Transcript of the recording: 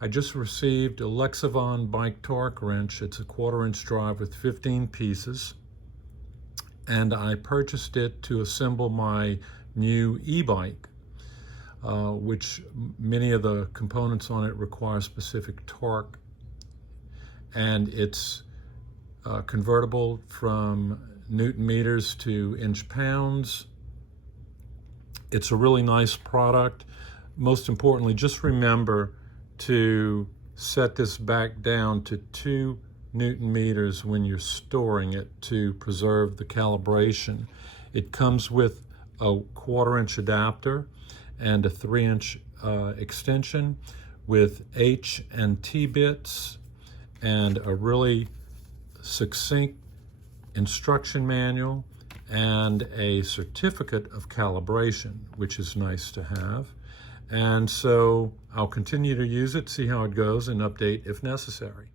I just received a Lexivon bike torque wrench. It's a 1/4-inch drive with 15 pieces. And I purchased it to assemble my new e-bike, which many of the components on it require specific torque. And it's convertible from Newton meters to inch pounds. It's a really nice product. Most importantly, just remember to set this back down to 2 Newton meters when you're storing it to preserve the calibration. It comes with a 1/4-inch adapter and a 3-inch extension with H and T bits and a really succinct instruction manual and a certificate of calibration, which is nice to have. And so I'll continue to use it, see how it goes, and update if necessary.